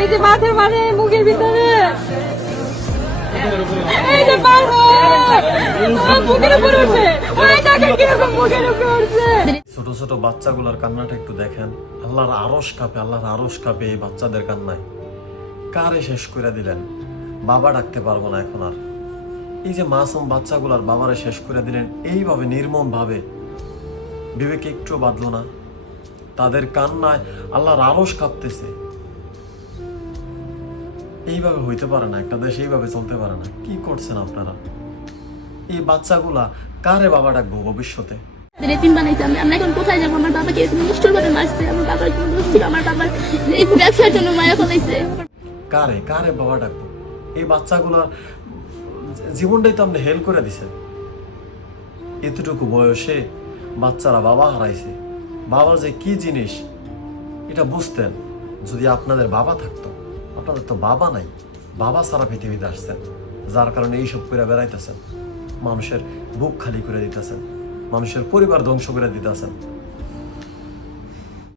এই যে মাথার মানে মুখের ভিতরে এই যে পারবো মুখের উপর উঠছে ওই দেখেন কিরকম মুখের উপর উঠছে। ছোট ছোট বাচ্চাগুলোর কান্নাটা একটু দেখেন, আল্লাহর আরশ কাঁপে, আল্লাহর আরশ কাঁপে এই বাচ্চাদের কান্নায়। কারে শেষ করে দিলেন, বাবা ডাকতে পারবো না এখন আর। এই যে মাসুম বাচ্চাগুলার বাবারে শেষ করে দিলেন এইভাবে নির্মম ভাবে, বিবেকে একটু বাঁধলো না? তাদের কান্নায় আল্লাহর আরশ কাঁপতেছে। এইভাবে হইতে পারে না, একটা দেশ এইভাবে চলতে পারে না। কি করছেন আপনারা? এই বাচ্চাগুলা কারে বাবা ডাকবো ভবিষ্যতে? এতিম বানাইছে। আমরা এখন কোথায় যাবো? আমার বাবাকে নিষ্ঠুর ভাবে মারছে। আমার বাবার কোনো দোষ ছিল? আমার বাবার এই ব্যবসার জন্য মায়া ফেলাইছে। কারে কারে বাবা ডাকবো? এই বাচ্চাগুলা জীবনটাই তো আপনি হেল করে দিছেন। এতটুকু বয়সে বাচ্চারা বাবা হারাইছে। বাবা যে কি জিনিস এটা বুঝতেন যদি আপনাদের বাবা থাকতো। আপনাদের তো বাবা নাই, বাবা সারা পৃথিবীতে আসছেন, যার কারণে এইসব করে বেড়াইতেছেন, মানুষের বুক খালি করে দিতেছেন, মানুষের পরিবার ধ্বংস করে দিতেছেন।